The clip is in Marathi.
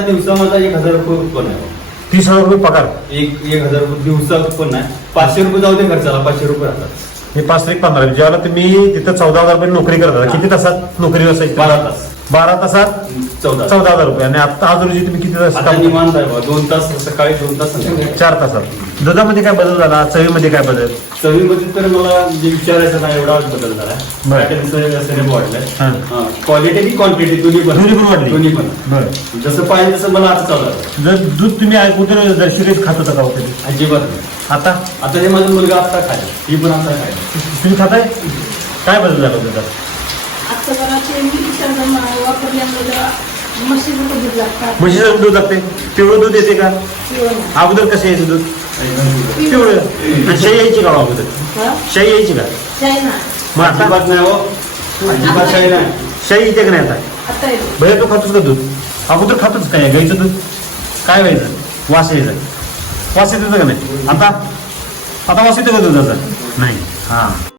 दिवसा माझा 1,000 रुपये उत्पन्न आहे. 30,000 रुपये पगार. 1,000 रुपये दिवसा उत्पन्न आहे. 500 रुपये जाऊ दे खर्चाला, 500 रुपये राहतात. हे 5 एक 15. ज्यावेळेला तुम्ही तिथं 14,000 रुपये नोकरी करत होता, किती तासात नोकरी असायची? 12 तास. 12 तासात 14,000 रुपये. आणि आता आज रोजी तुम्ही किती तास आता काम? निवांत आहे बा. 2 तास सकाळी, 2 तास संध्याकाळी. 4 तासात. दुधामध्ये काय बदल झाला? चवीमध्ये काय बदल? चवीमध्ये तर मला जे विचारायचं नाही एवढा बदल झाला. बरं. पॅटर्न वाढलाय. हां. क्वालिटी आणि क्वांटिटी दोन्ही दोन्ही पण वाढली. दोन्ही पण. बरं. जसं पाहिजे तसं मला आता चालू आहे. जर दूध तुम्ही कुठे दर्शनीत खात होता का होते? अजिबात नाही. आता आता हे माझा मुलगा आता खायला, ही पण आता खायला. तुम्ही खाताय? काय बदल झाला दुधात? आता जरा ते मिक्सर वापरल्यामुळे म्हशीचं दूध लागतात. म्हशीचं दूध लागते. पिवळं दूध येते का? पिवळं. अगोदर कसं यायचं दूध? पिवळं. आणि शाई यायची का अगोदर? हा? शाई यायची का? चायना. मग आता अजिबात नाही हो. अजिबात काही नाही. शाई येते का नाही आता? आता येतो. भैया तू खातोस का दूध? अगोदर खातोच काय गाईचं दूध? काय व्हायचं? वास यायचा. वास येतं का नाही? आता वास येतो का दुधाचा? नाही. हा.